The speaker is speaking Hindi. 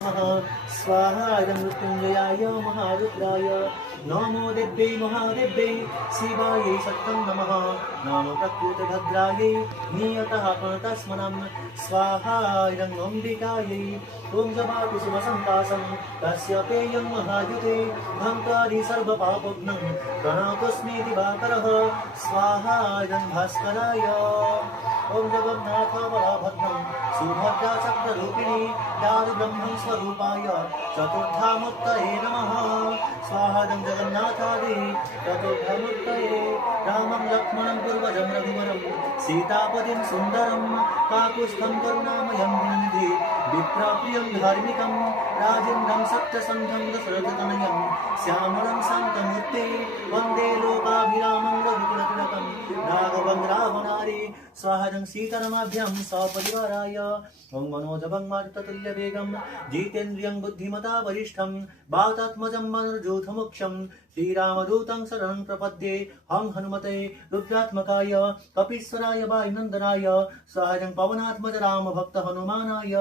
स्वाहा मृत्युंजयाय महारुद्राय नमो देव्यै महादेव्यै शिवायै सत्यं नमः नमो प्रकृतिभद्रायै नियतः प्रणतस्मनं स्वाहा अम्बिकायै ॐ जपातु शुभसन्तासं तस्य पेयं महायुते भङ्कारी सर्वपापघ्नं प्रणतोऽस्मि दिवाकरः स्वाहा भास्कराय ॐ जगन्नाथ बलभद्रं सुभद्रा चक्ररूपिणी दारुब्रह्मं स्वरूपाय चतुर्धामूर्तये नमः स्वाहा जगन्नाथादि चतुर्धामूर्तये रामं लक्ष्मणं पूर्वजं रघुवरं सीतापतिं सुन्दरं काकुस्थं करुणामयं वन्दे विप्रप्रियं धार्मिकं राजेन्द्रं सत्यसन्धं दशरथतनयं श्यामलं शान्तमूर्ते वन्दे लोकाभिरामं रघुकुलतिलकं राघवं रावणारे स्वाहाजं सीतारमाभ्यां सपरिवाराय ॐ मनोजवं मारुततुल्यवेगं जितेन्द्रियं बुद्धिमता वरिष्ठं वातात्मजं मनोजोथमुख्यं श्रीरामदूतं शरणं प्रपद्ये हं हनुमते रुद्रात्मकाय कपीश्वराय वायुनन्दनाय स्वाहाजं पवनात्मज रामभक्त हनुमानाय